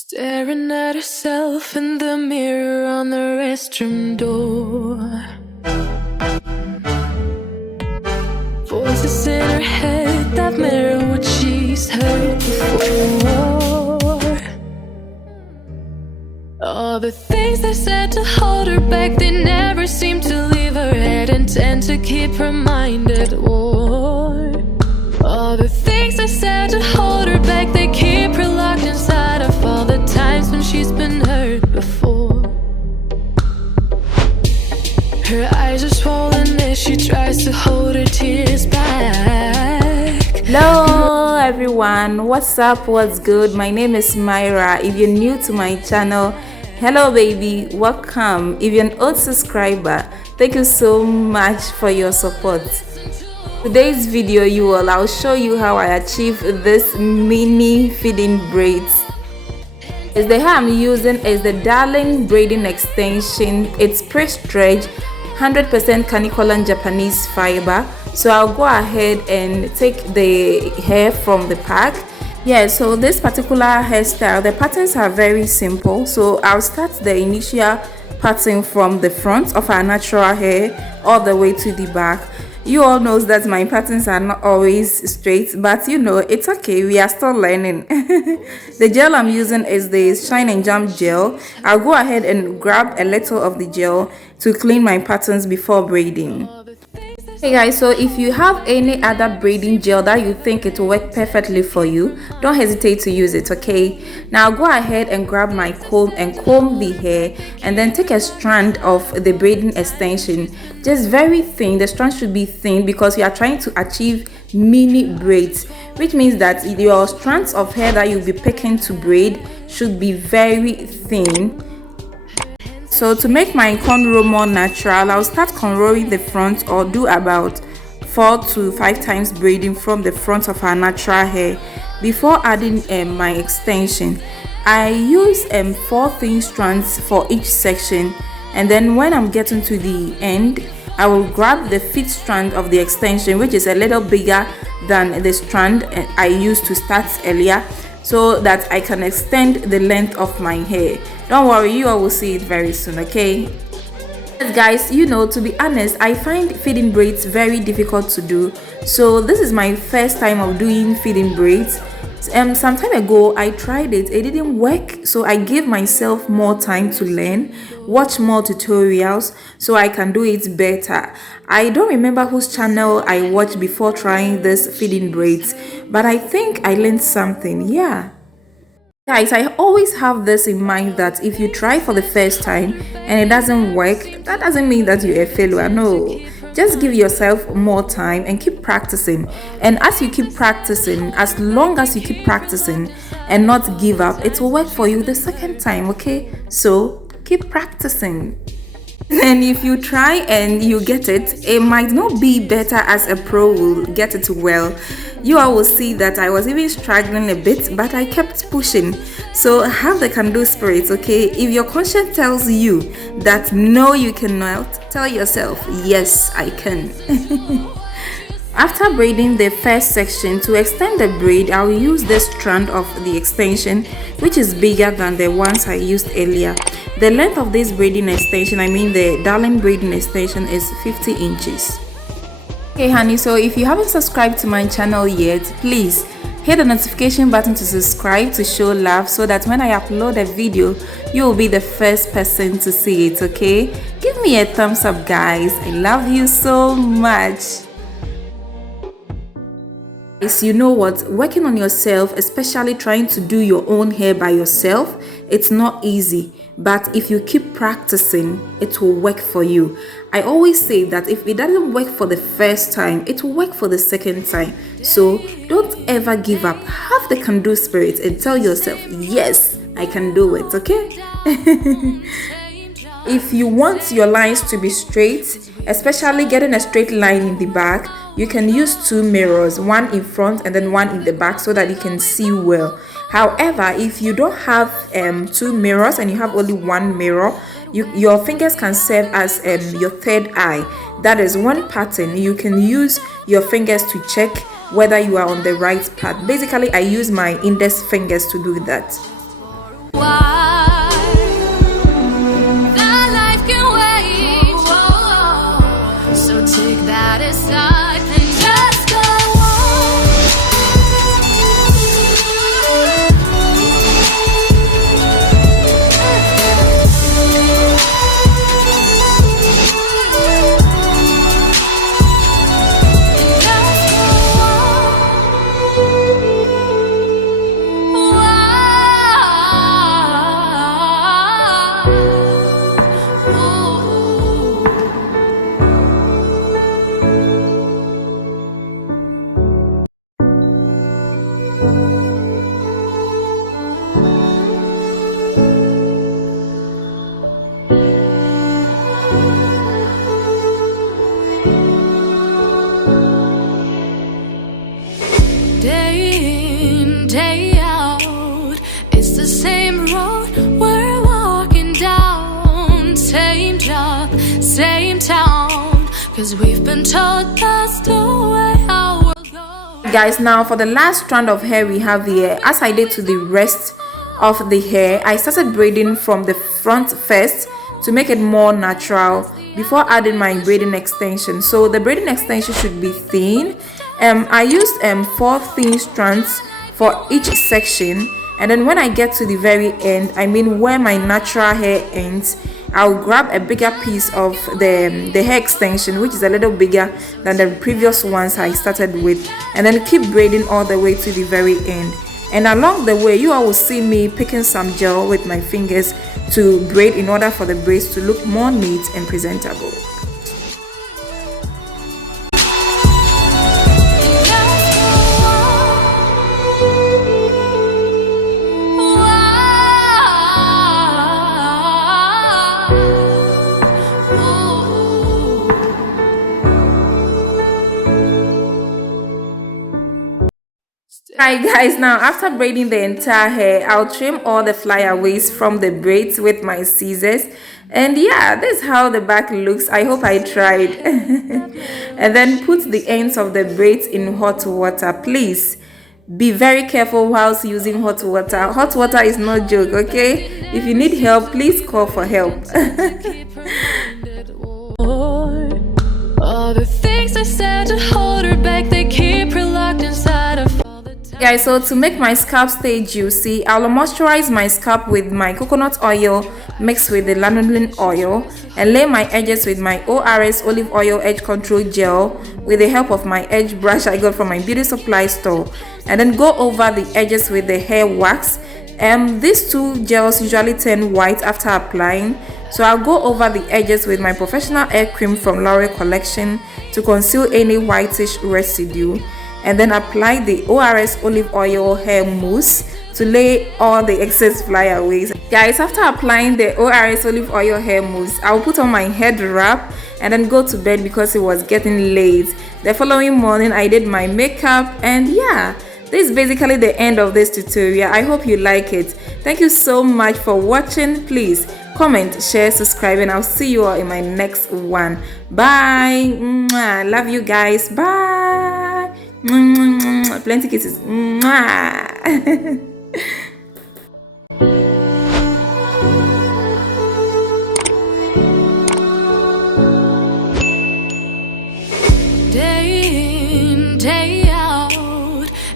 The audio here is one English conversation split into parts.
Staring at herself in the mirror on the restroom door. Voices in her head that mirror what she's heard before. All the things they said to hold her back, they never seem to leave her head and tend to keep her mind at war. All the things they said to hold her back, they keep her locked inside of all the times when she's been hurt before. Her eyes are swollen as she tries to hold her tears back. Hello everyone, what's up, what's good? My name is Myra. If you're new to my channel, hello baby, welcome. If you're an old subscriber, thank you so much for your support. Today's video I'll show you how I achieve this mini fitting braids. The hair I'm using is the Darling braiding extension. It's pre-stretch, 100% Canicolan Japanese fiber. So I'll go ahead and take the hair from the pack. So this particular hairstyle, the patterns are very simple. So I'll start the initial pattern from the front of our natural hair all the way to the back. You all know that my patterns are not always straight, but it's okay, we are still learning. The gel I'm using is the Shine and Jump gel. I'll go ahead and grab a little of the gel to clean my patterns before braiding. Hey guys, so if you have any other braiding gel that you think it will work perfectly for you, don't hesitate to use it, okay? Now go ahead and grab my comb and comb the hair, and then take a strand of the braiding extension, just very thin. The strand should be thin because you are trying to achieve mini braids, which means that your strands of hair that you'll be picking to braid should be very thin. So to make my cornrow more natural, I'll start cornrowing the front, or do about 4 to 5 times braiding from the front of our natural hair before adding my extension. I use 4 thin strands for each section, and then when I'm getting to the end, I will grab the 5th strand of the extension, which is a little bigger than the strand I used to start earlier, so that I can extend the length of my hair. Don't worry, you all will see it very soon, okay? Guys, to be honest, I find fitting braids very difficult to do. So this is my first time of doing fitting braids. Some time ago I tried it didn't work, so I gave myself more time to learn, watch more tutorials so I can do it better. I don't remember whose channel I watched before trying this fitting braids, but I think I learned something. Guys, I always have this in mind that if you try for the first time and it doesn't work, that doesn't mean that you're a failure. No, just give yourself more time and keep practicing. And as you keep practicing, as long as you keep practicing and not give up, it will work for you the second time, okay? So keep practicing. And if you try and you get it, it might not be better as a pro will get it well. You all will see that I was even struggling a bit, but I kept pushing. So have the can-do spirit, okay? If your conscience tells you that no, you cannot, tell yourself, yes, I can. After braiding the first section, to extend the braid, I'll use this strand of the extension, which is bigger than the ones I used earlier. The length of this braiding extension, the Darling braiding extension, is 50 inches. Hey honey, so if you haven't subscribed to my channel yet, please hit the notification button to subscribe to show love, so that when I upload a video, you will be the first person to see it, okay? Give me a thumbs up, guys. I love you so much. You know what, working on yourself, especially trying to do your own hair by yourself, it's not easy, but if you keep practicing, it will work for you. I always say that if it doesn't work for the first time, it will work for the second time. So don't ever give up. Have the can-do spirit and tell yourself, yes, I can do it, okay? If you want your lines to be straight, especially getting a straight line in the back, you can use 2 mirrors, one in front and then one in the back, so that you can see well. However, if you don't have 2 mirrors and you have only 1 mirror, your fingers can serve as your third eye. That is one pattern. You can use your fingers to check whether you are on the right path. Basically, I use my index fingers to do that. why that life can wait. So take that aside and just go on. Day in, day out, it's the same road we're walking down. Same job, same town, 'cause we've been told that's the way our world goes. Guys, now for the last strand of hair we have here, as I did to the rest of the hair, I started braiding from the front first to make it more natural before adding my braiding extension. So the braiding extension should be thin. I used 4 thin strands for each section, and then when I get to the very end, I mean where my natural hair ends, I'll grab a bigger piece of the hair extension, which is a little bigger than the previous ones I started with, and then keep braiding all the way to the very end. And along the way, you all will see me picking some gel with my fingers to braid in order for the braids to look more neat and presentable. Alright guys, now after braiding the entire hair, I'll trim all the flyaways from the braids with my scissors. And yeah, this is how the back looks. I hope I tried. And then put the ends of the braids in hot water. Please be very careful whilst using hot water. Hot water is no joke, okay? If you need help, please call for help. All the things I said to hold her back, they keep her locked inside of. Guys, so to make my scalp stay juicy, I'll moisturize my scalp with my coconut oil mixed with the lanolin oil and lay my edges with my ORS olive oil edge control gel with the help of my edge brush I got from my beauty supply store, and then go over the edges with the hair wax. These two gels usually turn white after applying, so I'll go over the edges with my professional hair cream from Laurel collection to conceal any whitish residue, and then apply the ORS olive oil hair mousse to lay all the excess flyaways. Guys, after applying the ORS olive oil hair mousse, I'll put on my head wrap and then go to bed because it was getting late. The following morning I did my makeup, and yeah, this is basically the end of this tutorial. I hope you like it. Thank you so much for watching. Please comment, share, subscribe, and I'll see you all in my next one. Bye. Mwah. Love you guys. Bye. Plenty kisses. Day in, day out,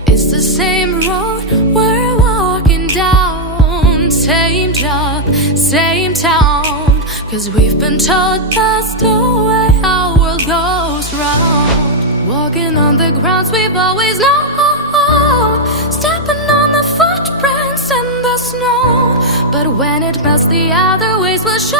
it's the same road we're walking down. Same job, same town, 'cause we've been told that's the way our world goes round. Walking on the grounds we've always known, stepping on the footprints in the snow. But when it melts, the other ways will show.